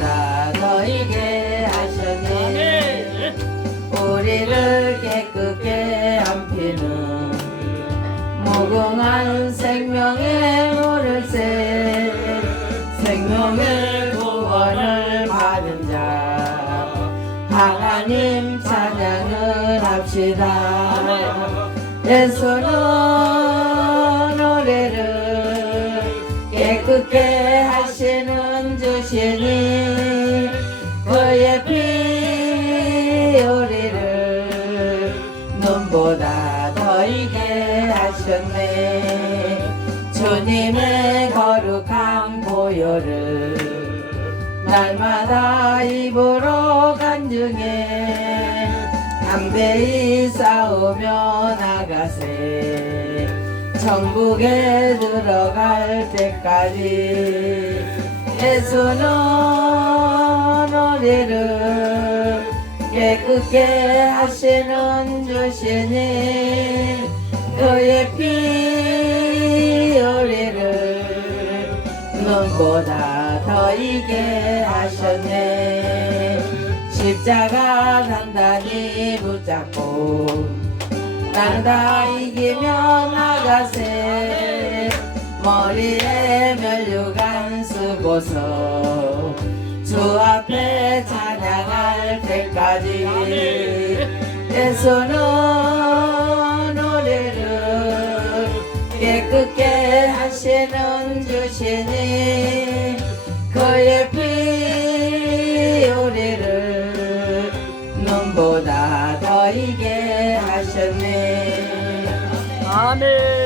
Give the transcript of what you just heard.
내가 너에게 하셨네. 우리를 깨끗게 안피는 무궁한 생명의 물을새 생명의 구원을 받은 자 하나님 찬양을 합시다. 예수는 노래를 깨끗게 하시는 주시니 이게 하셨네. 주님의 거룩한 보혈을 날마다 입으로 간증해. 담대히 싸우며 나가세. 천국에 들어갈 때까지 예수는 우리를 깨끗게 하시는 주시니 그의 피 우리를 눈보다 더 이게 하셨네. 십자가 단단히 붙잡고 나다 이기며 나가세. 머리에 면류관 쓰고서 주 앞에 찬양할 때까지 예수는 함께 하시는 주시니 그의 피 우리를 눈보다 더이게 하셨네. 아멘.